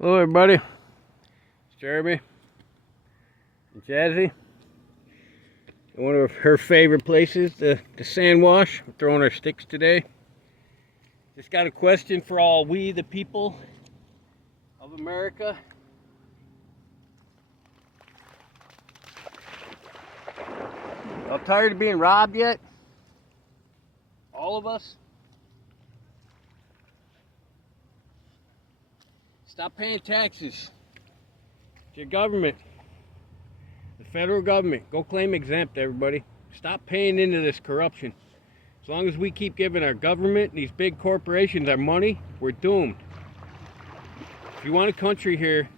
Hello everybody, it's Jeremy and Jazzy. One of her favorite places, the sand wash. We're throwing our sticks today. Just got a question for all we the people of America. Y'all tired of being robbed yet? All of us? Stop paying taxes to your government. The federal government. Go claim exempt, everybody. Stop paying into this corruption. As long as we keep giving our government and these big corporations our money, we're doomed. If you want a country here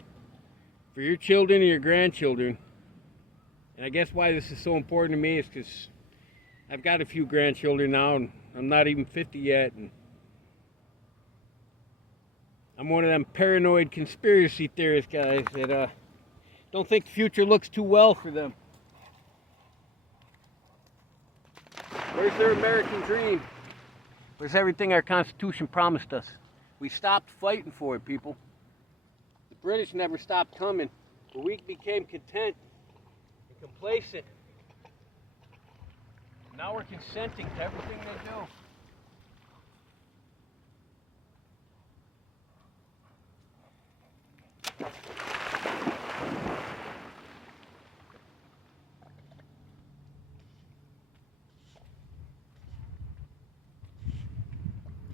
for your children and your grandchildren, and I guess why this is so important to me is because I've got a few grandchildren now, and I'm not even 50 yet, and I'm one of them paranoid conspiracy theorist guys that don't think the future looks too well for them. Where's their American dream? Where's everything our Constitution promised us? We stopped fighting for it, people. The British never stopped coming, but we became content and complacent. Now we're consenting to everything they do.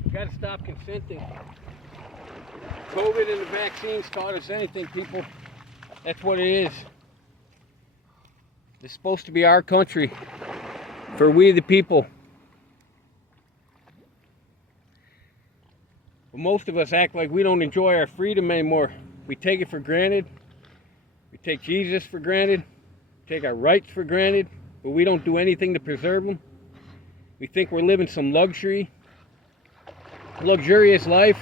We got to stop consenting. COVID and the vaccines taught us anything, people. That's what it is. It's supposed to be our country for we the people. But most of us act like we don't enjoy our freedom anymore. We take it for granted. We take Jesus for granted. We take our rights for granted, but we don't do anything to preserve them. We think we're living some luxurious life.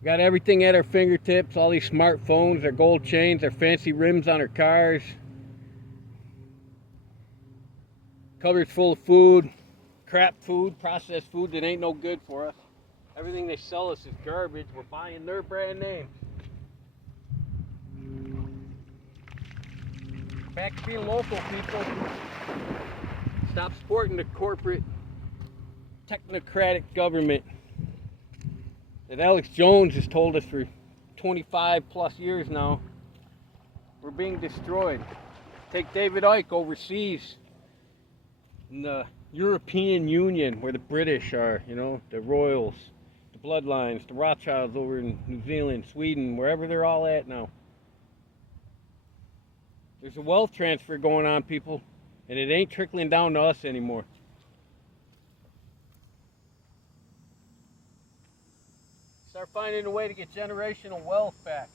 We got everything at our fingertips, all these smartphones, our gold chains, our fancy rims on our cars. Cupboards full of food, crap food, processed food that ain't no good for us. Everything they sell us is garbage. We're buying their brand names. Back to being local, people. Stop supporting the corporate, technocratic government that Alex Jones has told us for 25 plus years now. We're being destroyed. Take David Icke overseas in the European Union where the British are, you know, the royals, the bloodlines, the Rothschilds over in New Zealand, Sweden, wherever they're all at now. There's a wealth transfer going on, people, and it ain't trickling down to us anymore. Start finding a way to get generational wealth back.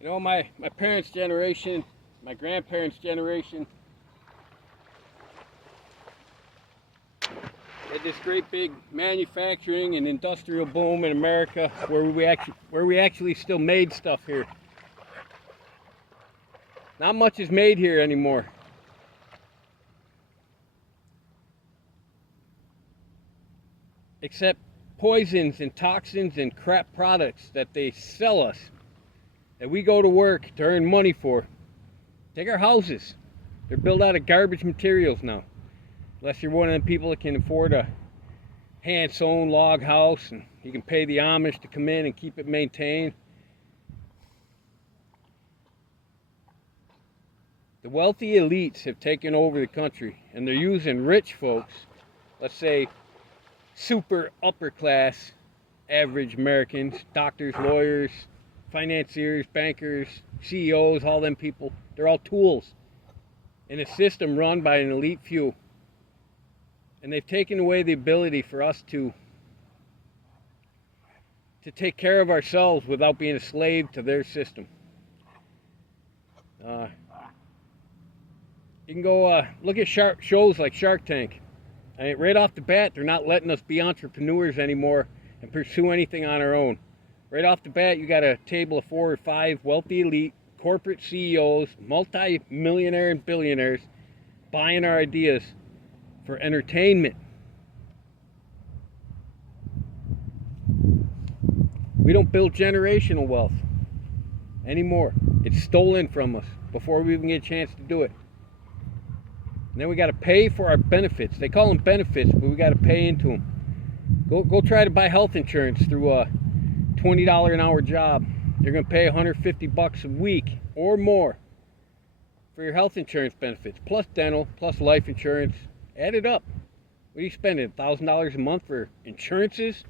You know, my parents' generation, my grandparents' generation, had this great big manufacturing and industrial boom in America where we actually still made stuff here. Not much is made here anymore. Except poisons and toxins and crap products that they sell us, that we go to work to earn money for. Take our houses. They're built out of garbage materials now. Unless you're one of them people that can afford a hand-sewn log house and you can pay the Amish to come in and keep it maintained. The wealthy elites have taken over the country, and they're using rich folks, let's say super upper class, average Americans, doctors, lawyers, financiers, bankers, CEOs, all them people, they're all tools in a system run by an elite few. And they've taken away the ability for us to to take care of ourselves without being a slave to their system. You can go look at shows like Shark Tank. I mean, right off the bat, they're not letting us be entrepreneurs anymore and pursue anything on our own. Right off the bat, you got a table of 4 or 5 wealthy elite corporate CEOs, multi-millionaire and billionaires buying our ideas for entertainment. We don't build generational wealth anymore. It's stolen from us before we even get a chance to do it. And then we got to pay for our benefits. They call them benefits, but we got to pay into them. Go try to buy health insurance through a $20 an hour job. You're going to pay $150 a week or more for your health insurance benefits, plus dental, plus life insurance. Add it up. What are you spending? $1,000 a month for insurances?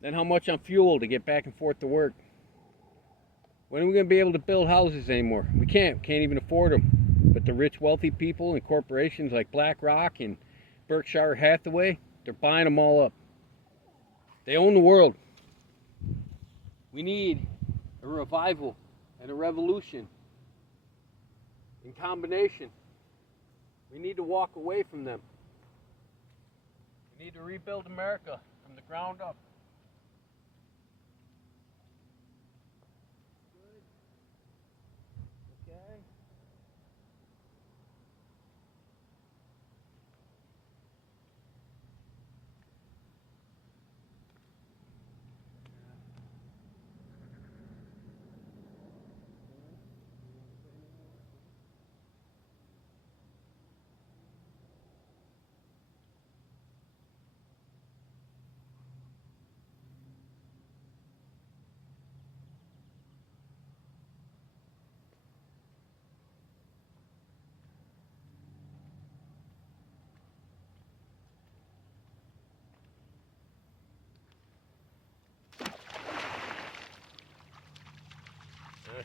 Then how much on fuel to get back and forth to work? When are we going to be able to build houses anymore? We can't even afford them. But the rich, wealthy people and corporations like BlackRock and Berkshire Hathaway, they're buying them all up. They own the world. We need a revival and a revolution in combination. We need to walk away from them. We need to rebuild America from the ground up. Good. Okay.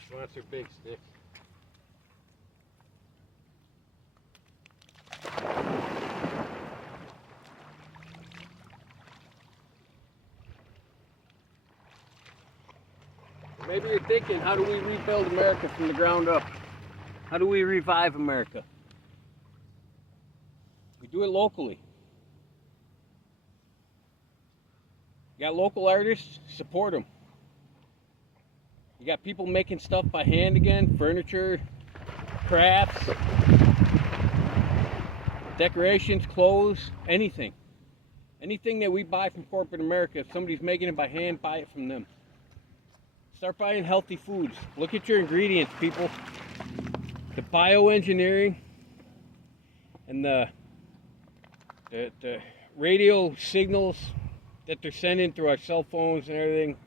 She wants her big stick. Maybe you're thinking, how do we rebuild America from the ground up? How do we revive America? We do it locally. You got local artists, support them. You got people making stuff by hand again, furniture, crafts, decorations, clothes, anything. Anything that we buy from corporate America, if somebody's making it by hand, buy it from them. Start buying healthy foods. Look at your ingredients, people. The bioengineering and the radio signals that they're sending through our cell phones and everything.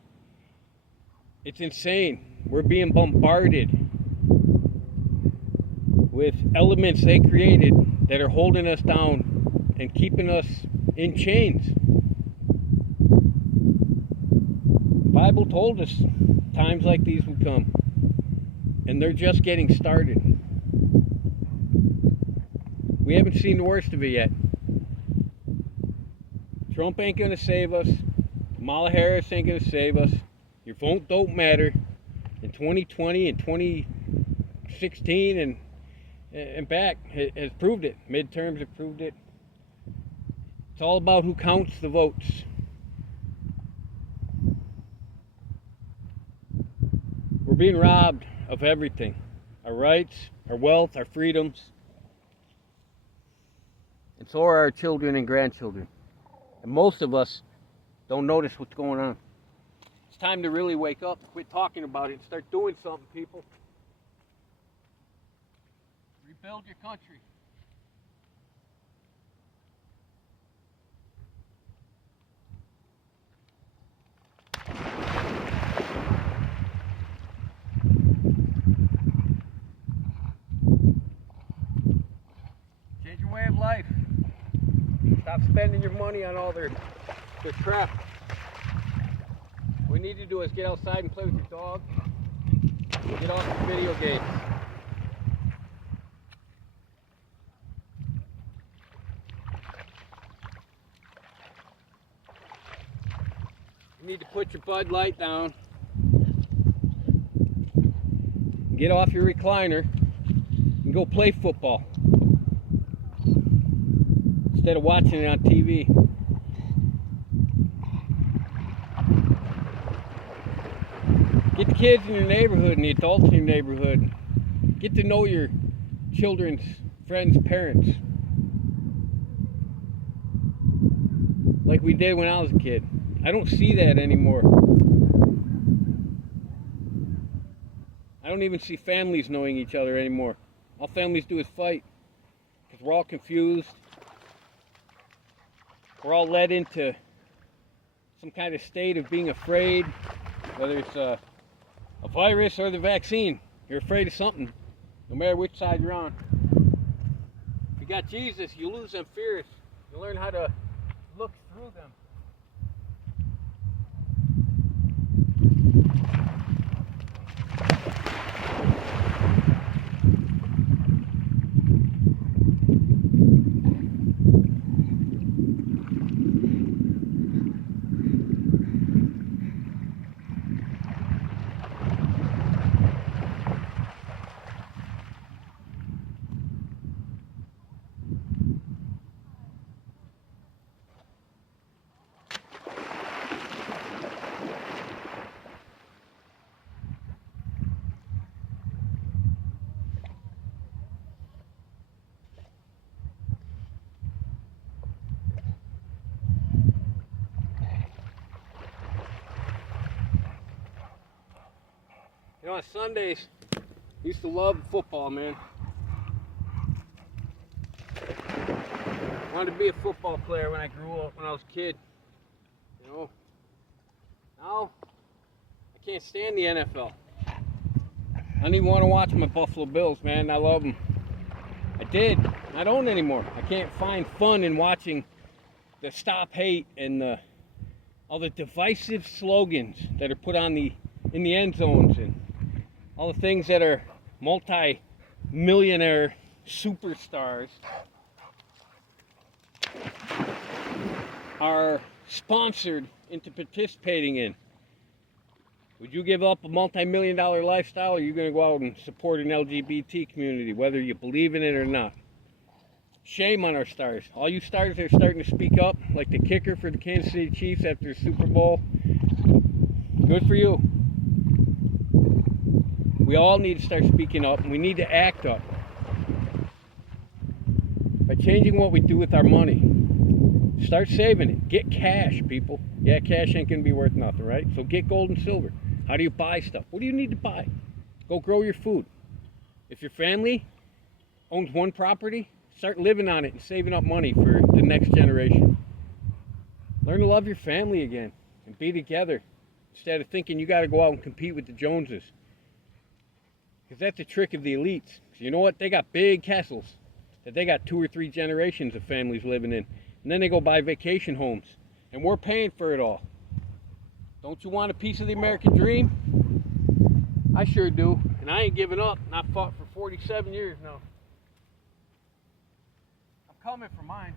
It's insane. We're being bombarded with elements they created that are holding us down and keeping us in chains. The Bible told us times like these would come, and they're just getting started. We haven't seen the worst of it yet. Trump ain't gonna save us. Kamala Harris ain't gonna save us. Your vote don't matter. In 2020 and 2016 and back has proved it. Midterms have proved it. It's all about who counts the votes. We're being robbed of everything. Our rights, our wealth, our freedoms. And so are our children and grandchildren. And most of us don't notice what's going on. It's time to really wake up, quit talking about it, and start doing something, people. Rebuild your country. Change your way of life. Stop spending your money on all their crap. What we need to do is get outside and play with your dog. Get off the video games. You need to put your Bud Light down. Get off your recliner and go play football instead of watching it on TV. Get the kids in your neighborhood and the adults in your neighborhood. Get to know your children's friends' parents. Like we did when I was a kid. I don't see that anymore. I don't even see families knowing each other anymore. All families do is fight. Because we're all confused. We're all led into some kind of state of being afraid. Whether it's a virus or the vaccine. You're afraid of something. No matter which side you're on. If you got Jesus, you lose them fears. You learn how to look through them. You know, on Sundays, I used to love football, man. I wanted to be a football player when I grew up, when I was a kid. You know, now I can't stand the NFL. I don't even want to watch my Buffalo Bills, man. I love them. I did. I don't anymore. I can't find fun in watching the stop hate and all the divisive slogans that are put on in the end zones and all the things that are multi-millionaire superstars are sponsored into participating in. Would you give up a multi-million-dollar lifestyle, or are you going to go out and support an LGBT community, whether you believe in it or not? Shame on our stars. All you stars are starting to speak up, like the kicker for the Kansas City Chiefs after the Super Bowl. Good for you. We all need to start speaking up, and we need to act up by changing what we do with our money. Start saving it. Get cash, people. Yeah, cash ain't going to be worth nothing, right? So get gold and silver. How do you buy stuff? What do you need to buy? Go grow your food. If your family owns one property, start living on it and saving up money for the next generation. Learn to love your family again and be together instead of thinking you got to go out and compete with the Joneses. Because that's a trick of the elites. So you know what? They got big castles that they got 2 or 3 generations of families living in. And then they go buy vacation homes. And we're paying for it all. Don't you want a piece of the American dream? I sure do. And I ain't giving up. And I've fought for 47 years now. I'm coming for mine.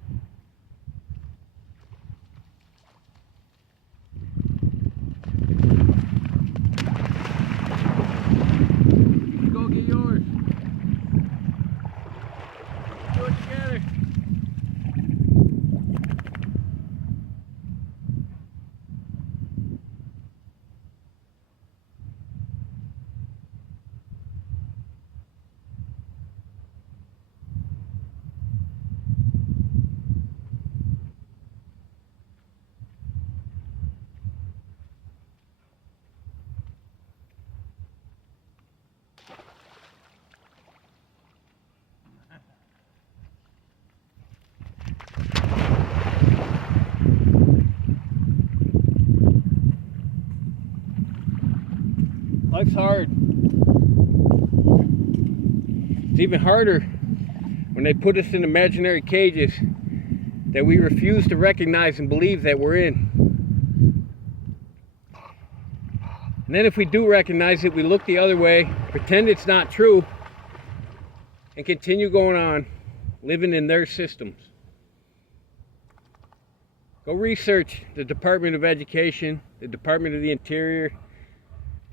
Go get yours. Do it together. Life's hard. It's even harder when they put us in imaginary cages that we refuse to recognize and believe that we're in. And then if we do recognize it, we look the other way, pretend it's not true, and continue going on, living in their systems. Go research the Department of Education, the Department of the Interior.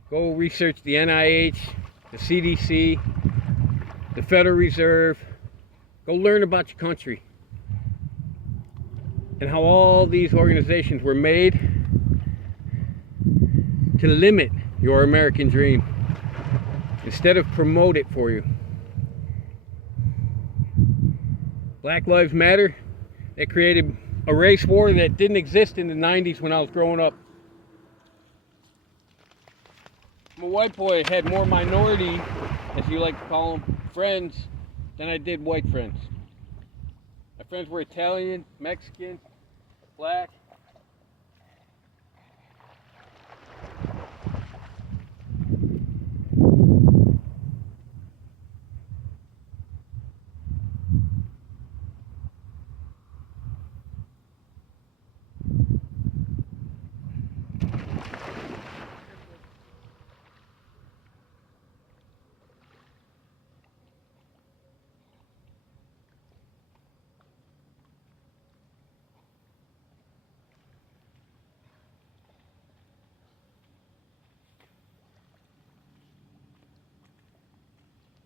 Go research the NIH, the CDC, the Federal Reserve. Go learn about your country and how all these organizations were made to limit your American dream instead of promote it for you. Black Lives Matter, they created a race war that didn't exist in the 90s when I was growing up. I'm a white boy, I had more minority, as you like to call them, friends than I did white friends. My friends were Italian, Mexican, black.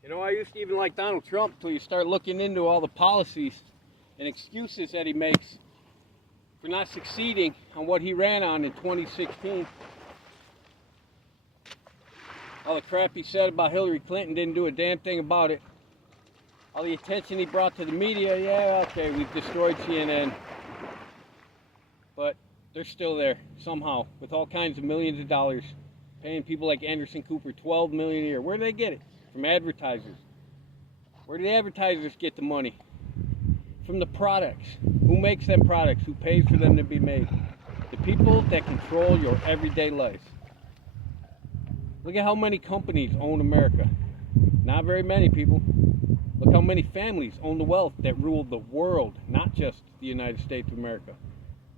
You know, I used to even like Donald Trump until you start looking into all the policies and excuses that he makes for not succeeding on what he ran on in 2016. All the crap he said about Hillary Clinton, didn't do a damn thing about it. All the attention he brought to the media, yeah, okay, we've destroyed CNN. But they're still there, somehow, with all kinds of millions of dollars, paying people like Anderson Cooper $12 million a year. Where do they get it? From advertisers. Where do the advertisers get the money? From the products. Who makes them products? Who pays for them to be made? The people that control your everyday life. Look at how many companies own America. Not very many, people. Look how many families own the wealth that rule the world, not just the United States of America.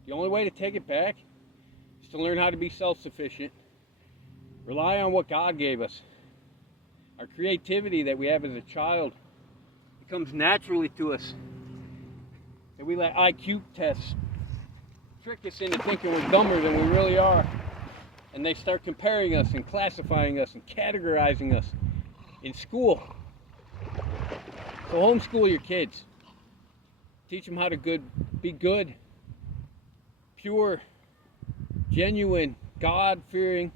The only way to take it back is to learn how to be self-sufficient. Rely on what God gave us. Our creativity that we have as a child comes naturally to us. And we let IQ tests trick us into thinking we're dumber than we really are. And they start comparing us and classifying us and categorizing us in school. So homeschool your kids. Teach them how to be good, pure, genuine, God-fearing,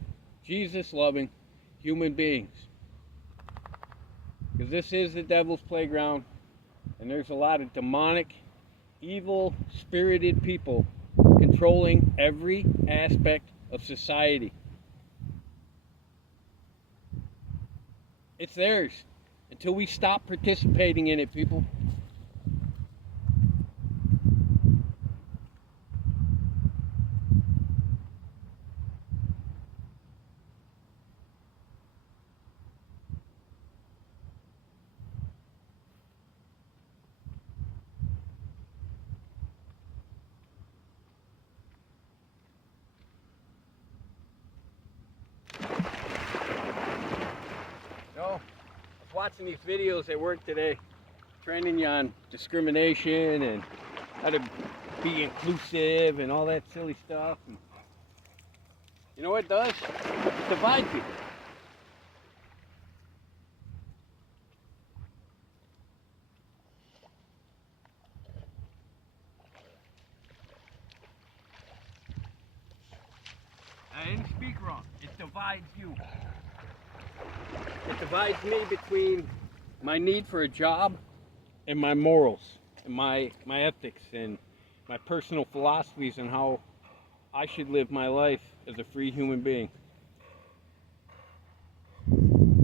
Jesus-loving human beings. Because this is the devil's playground, and there's a lot of demonic, evil, spirited people controlling every aspect of society. It's theirs until we stop participating in it, people. Watching these videos at work today, training you on discrimination and how to be inclusive and all that silly stuff. And you know what it does? It divides people. I didn't speak wrong. It divides you. It divides me between my need for a job and my morals and my ethics and my personal philosophies and how I should live my life as a free human being.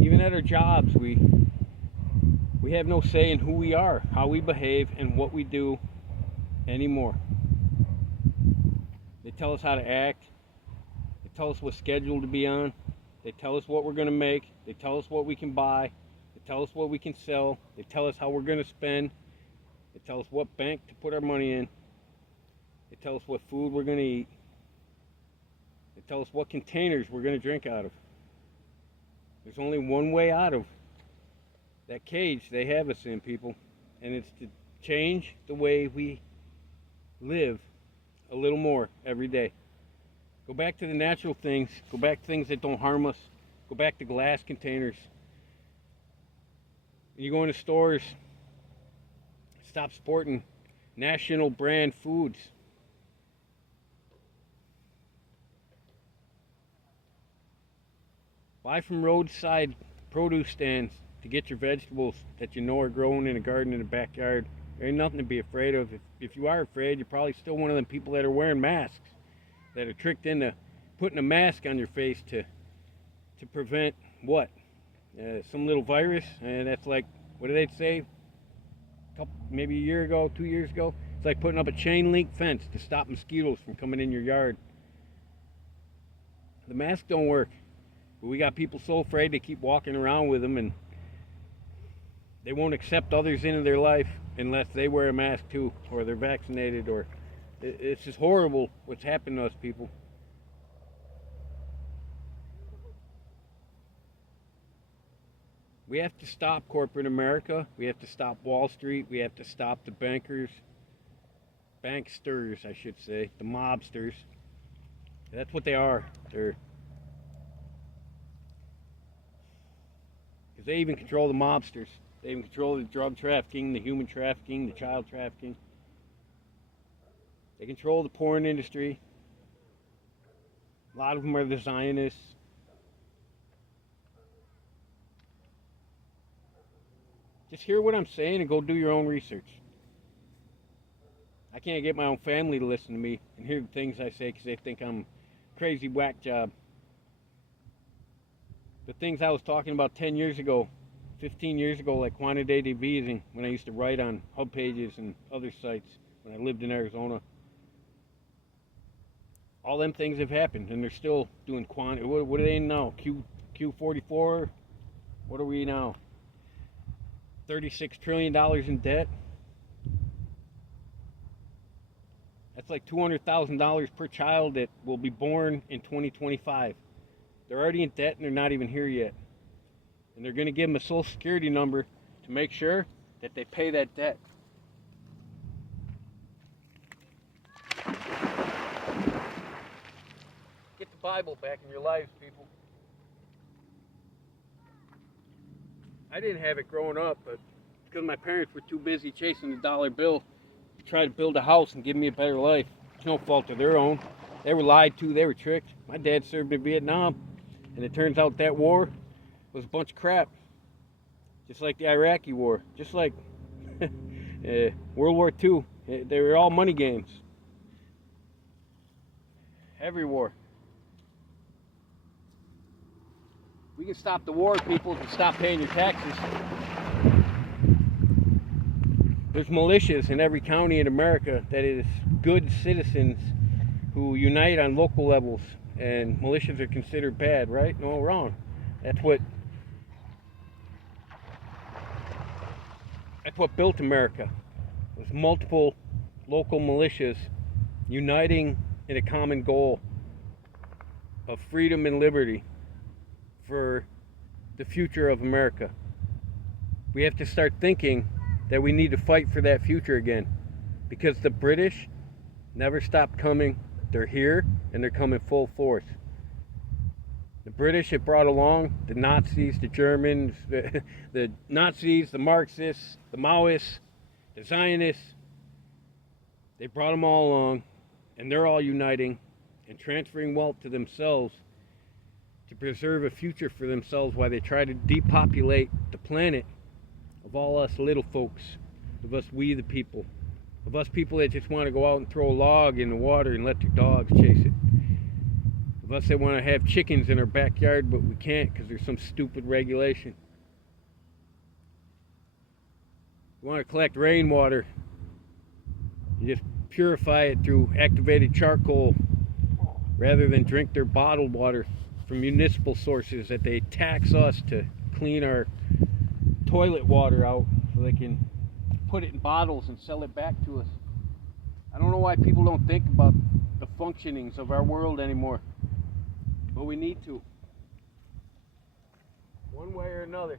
Even at our jobs, we have no say in who we are, how we behave, and what we do anymore. They tell us how to act. They tell us what schedule to be on. They tell us what we're going to make. They tell us what we can buy. They tell us what we can sell. They tell us how we're going to spend. They tell us what bank to put our money in. They tell us what food we're going to eat. They tell us what containers we're going to drink out of. There's only one way out of that cage they have us in, people. And it's to change the way we live a little more every day. Go back to the natural things. Go back to things that don't harm us. Go back to glass containers. When you go into stores, stop supporting national brand foods. Buy from roadside produce stands to get your vegetables that you know are grown in a garden in the backyard. There ain't nothing to be afraid of. If you are afraid, you're probably still one of them people that are wearing masks, that are tricked into putting a mask on your face to prevent what? Some little virus, and that's like, what did they say? Maybe a year ago, 2 years ago? It's like putting up a chain link fence to stop mosquitoes from coming in your yard. The masks don't work. But we got people so afraid they keep walking around with them, and they won't accept others into their life unless they wear a mask too, or they're vaccinated, or it's just horrible what's happened to us people. We have to stop corporate America. We have to stop Wall Street. We have to stop the banksters, I should say, the mobsters. That's what they are. Because they even control the mobsters. They even control the drug trafficking, the human trafficking, the child trafficking. They control the porn industry. A lot of them are the Zionists. Just hear what I'm saying and go do your own research. I can't get my own family to listen to me and hear the things I say because they think I'm a crazy whack job. The things I was talking about 10 years ago, 15 years ago, like quantitative easing, when I used to write on hub pages and other sites when I lived in Arizona. All them things have happened, and they're still doing quantity. What are they in now? Q44? What are we now? $36 trillion in debt? That's like $200,000 per child that will be born in 2025. They're already in debt and they're not even here yet. And they're going to give them a social security number to make sure that they pay that debt. Get the Bible back in your lives, people. I didn't have it growing up, but because my parents were too busy chasing the dollar bill to try to build a house and give me a better life. It's no fault of their own. They were lied to, they were tricked. My dad served in Vietnam, and it turns out that war was a bunch of crap. Just like the Iraqi war, just like World War II. They were all money games. Every war. We can stop the war, people, and stop paying your taxes. There's militias in every county in America that is good citizens who unite on local levels, and militias are considered bad, right? No, wrong. That's what built America. It was multiple local militias uniting in a common goal of freedom and liberty for the future of America. We have to start thinking that we need to fight for that future again, because the British never stopped coming. They're here and they're coming full force. The British have brought along the Nazis, the Germans, the Nazis, the Marxists, the Maoists, the Zionists. They brought them all along, and they're all uniting and transferring wealth to themselves to preserve a future for themselves while they try to depopulate the planet of all us little folks, of us we the people, of us people that just want to go out and throw a log in the water and let their dogs chase it, of us that want to have chickens in our backyard but we can't because there's some stupid regulation. We want to collect rainwater and just purify it through activated charcoal rather than drink their bottled water from municipal sources that they tax us to clean our toilet water out so they can put it in bottles and sell it back to us. I don't know why people don't think about the functionings of our world anymore, but we need to, one way or another.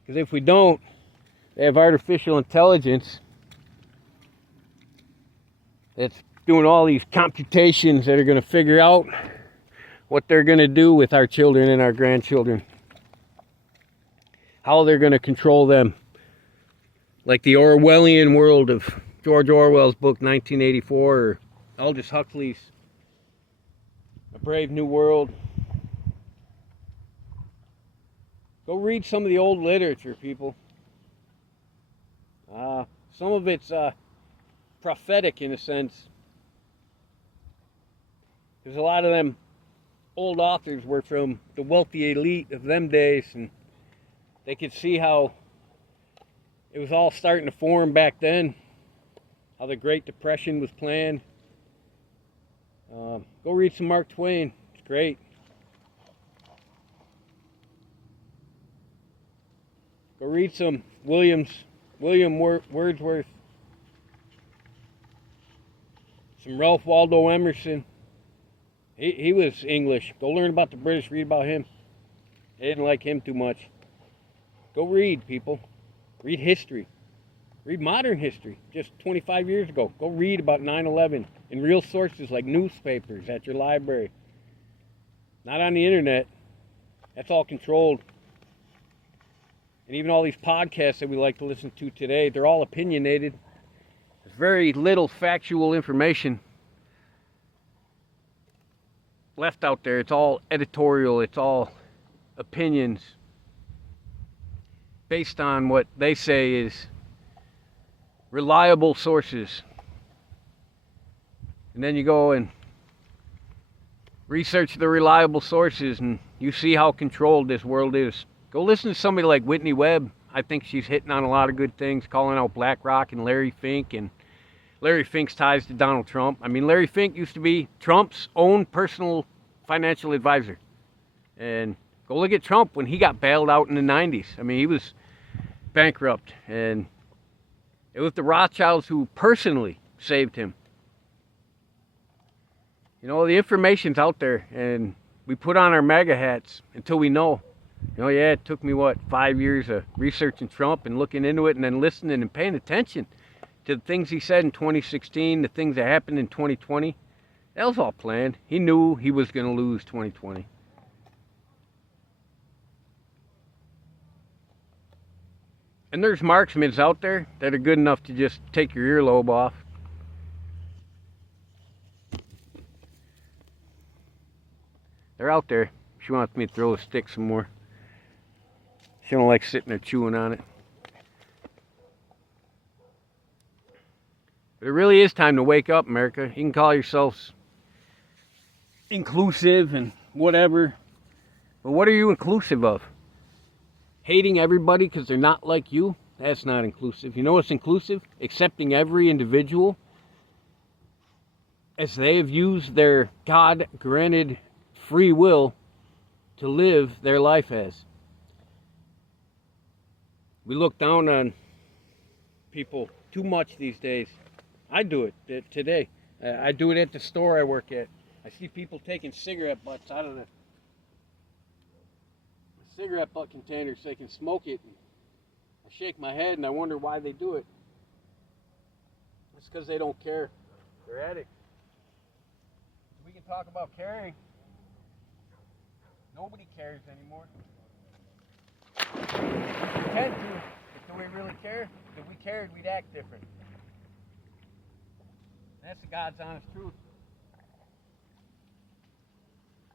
Because if we don't, they have artificial intelligence that's doing all these computations that are going to figure out what they're going to do with our children and our grandchildren. How they're going to control them. Like the Orwellian world of George Orwell's book 1984, or Aldous Huxley's A Brave New World. Go read some of the old literature, people. Some of it's prophetic in a sense. Because a lot of them old authors were from the wealthy elite of them days, and they could see how it was all starting to form back then, how the Great Depression was planned. Go read some Mark Twain. It's great. Go read some William Wordsworth. Some Ralph Waldo Emerson. He was English. Go learn about the British. Read about him. They didn't like him too much. Go read, people. Read history. Read modern history, just 25 years ago. Go read about 9/11 in real sources like newspapers at your library. Not on the internet. That's all controlled. And even all these podcasts that we like to listen to today, they're all opinionated. There's very little factual information left out there. It's all editorial. It's all opinions based on what they say is reliable sources. And then you go and research the reliable sources and you see how controlled this world is. Go listen to somebody like Whitney Webb. I think she's hitting on a lot of good things, calling out BlackRock and Larry Fink and Larry Fink's ties to Donald Trump. I mean, Larry Fink used to be Trump's own personal financial advisor. And go look at Trump when he got bailed out in the 90s. I mean, he was bankrupt, and it was the Rothschilds who personally saved him. You know, the information's out there, and we put on our MAGA hats until we know. You know, yeah, it took me, 5 years of researching Trump and looking into it and then listening and paying attention to the things he said in 2016, the things that happened in 2020. That was all planned. He knew he was going to lose 2020. And there's marksmen out there that are good enough to just take your earlobe off. They're out there. She wants me to throw a stick some more. She don't like sitting there chewing on it. But it really is time to wake up, America. You can call yourselves inclusive and whatever. But what are you inclusive of? Hating everybody because they're not like you? That's not inclusive. You know what's inclusive? Accepting every individual as they have used their God-granted free will to live their life as. We look down on people too much these days. I do it today. I do it at the store I work at. I see people taking cigarette butts out of the cigarette butt containers so they can smoke it. I shake my head and I wonder why they do it. It's because they don't care. They're addicts. We can talk about caring. Nobody cares anymore. We tend to, but do we really care? If we cared, we'd act different. That's the God's honest truth.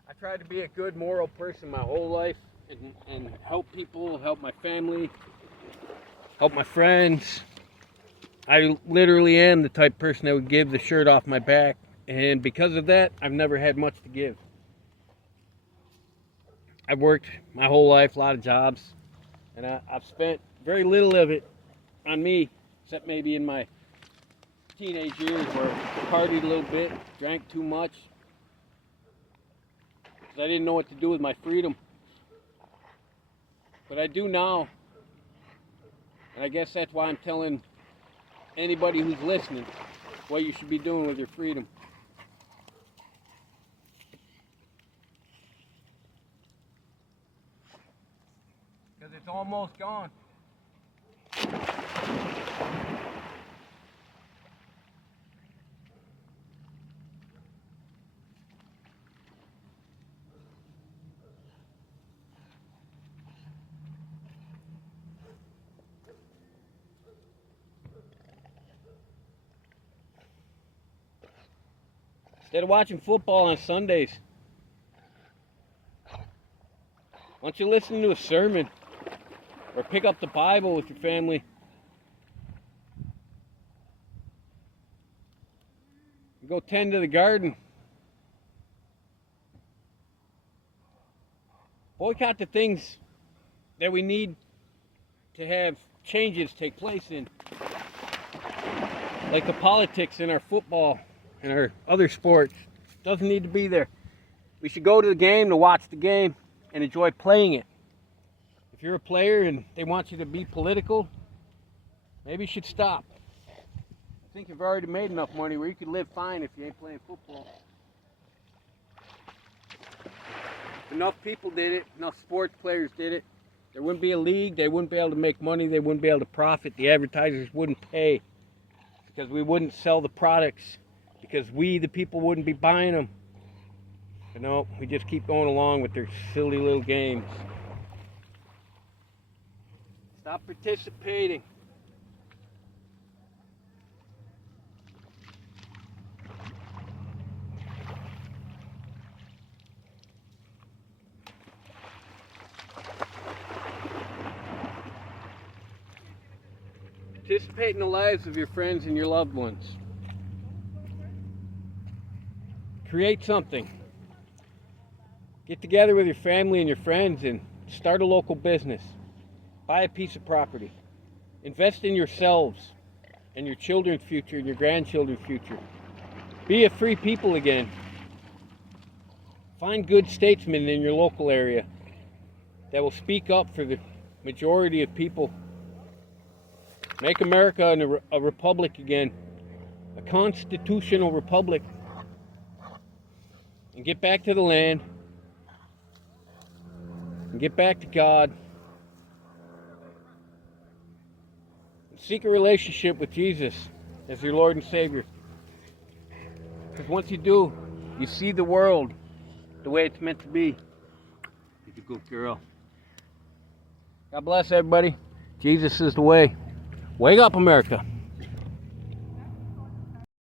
I tried to be a good moral person my whole life and help people, help my family, help my friends. I literally am the type of person that would give the shirt off my back, and because of that, I've never had much to give. I've worked my whole life, a lot of jobs, and I've spent very little of it on me, except maybe in my teenage years where I partied a little bit, drank too much, because I didn't know what to do with my freedom. But I do now, and I guess that's why I'm telling anybody who's listening what you should be doing with your freedom. Because it's almost gone. Instead of watching football on Sundays, why don't you listen to a sermon or pick up the Bible with your family? Go tend to the garden. Boycott the things that we need to have changes take place in. Like the politics in our football and our other sports. Doesn't need to be there. We should go to the game to watch the game and enjoy playing it. If you're a player and they want you to be political, maybe you should stop. I think you've already made enough money where you could live fine if you ain't playing football. If enough people did it, enough sports players did it, there wouldn't be a league, they wouldn't be able to make money, they wouldn't be able to profit, the advertisers wouldn't pay because we wouldn't sell the products, because we, the people, wouldn't be buying them. But no, we just keep going along with their silly little games. Stop participating. Participate in the lives of your friends and your loved ones. Create something. Get together with your family and your friends and start a local business. Buy a piece of property. Invest in yourselves and your children's future and your grandchildren's future. Be a free people again. Find good statesmen in your local area that will speak up for the majority of people. Make America a republic again, a constitutional republic, and get back to the land, and get back to God, and seek a relationship with Jesus as your Lord and Savior. Because once you do, you see the world the way it's meant to be. You're a good girl. God bless everybody. Jesus is the way. Wake up, America.